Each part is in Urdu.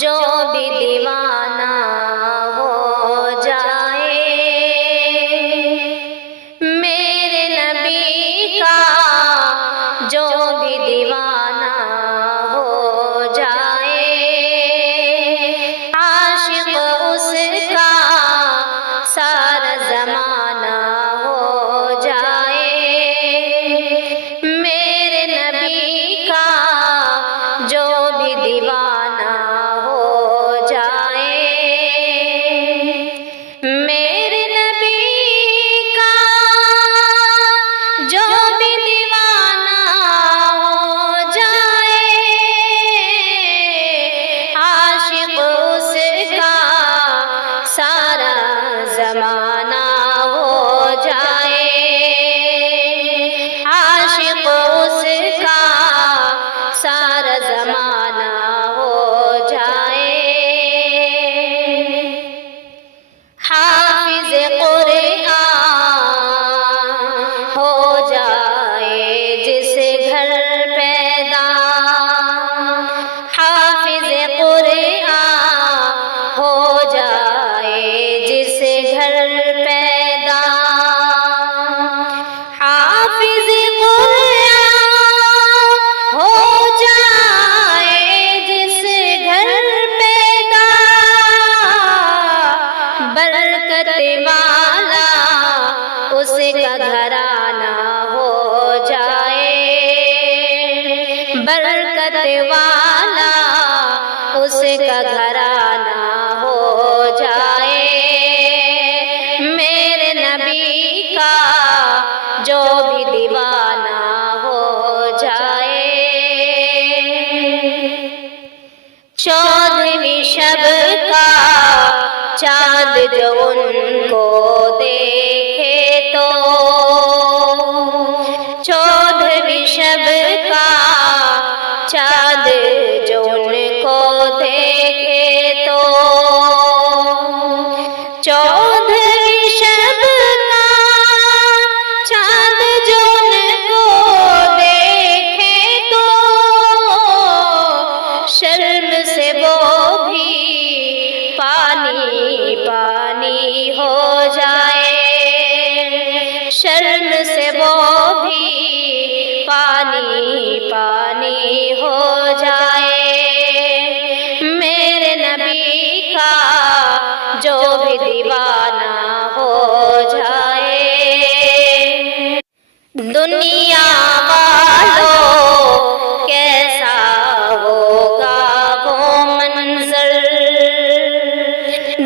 جو بھی دیوانہ ہو جائے میرے نبی کا، جو بھی دیوانہ ہو جائے عاشق اس کا سارا زمانہ ہو جائے میرے نبی کا، جو بھی دیوانہ ہو جائے میرے نبی کا، جو بھی دیوانہ ہو جائے عاشق اس کا سارا زمانہ ہو جائے عاشق اس کا سارا زمانہ ہو جائے حافظ قرآن ہو جائے جس گھر پیدا، حافظ قرآن ہو جائے جس گھر پیدا، حافظ قرآن ہو جائے جس گھر پیدا، برکت والا اس کا گھرانہ ہو جائے، برکت والا اس کا گھرانہ ہو جائے میرے نبی کا، جو بھی دیوانہ ہو جائے 14ویں شب کا چاند جو ان کو دیکھے تو، 14ویں شب کا چاند جو ان کو دیکھے تو، 14ویں شب کا چاند جو ان کو دیکھے تو، شرم سے وہ بھی پانی پانی ہو جائے، شرم سے وہ بھی پانی پانی ہو جائے میرے نبی کا، جو بھی دیوانہ ہو جائے دنیا والوں کیسا ہوگا وہ منظر،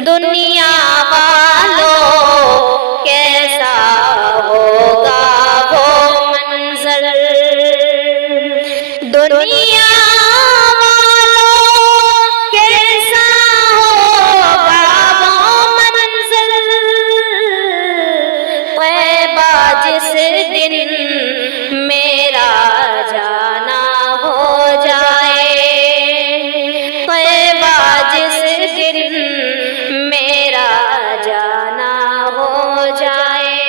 دنیا والوں کیسا ہوگا وہ منظر، دنیا والوں کیسا ہوگا وہ منظر، طیبہ جس دن میرا جانا ہو جائے، طیبہ جس دن میرا جانا ہو جائے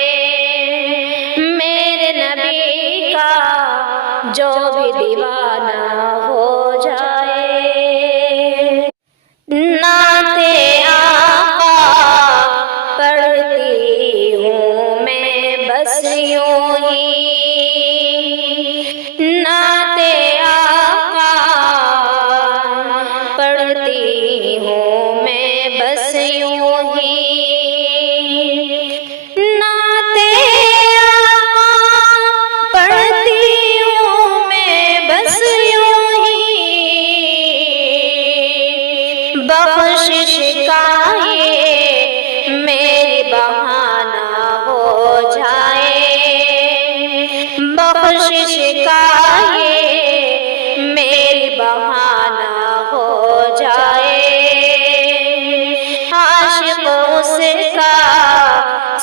میرے نبی کا، جو بھی دیوانہ ہو جائے نعت آقا پڑھتی ہوں میں بس یوں ہی، نعت آقا پڑھتی ہوں میں بس یوں ہی، نعت آقا پڑھتی ہوں میں بس یوں ہی، بخشش کا یہ میری بہانہ ہو جائے، بخشش کا یہ میری بہانہ ہو جائے عاشق اس کا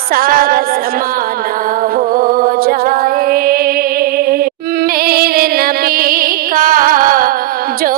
سارا زمانہ ہو جائے میرے نبی کا، جو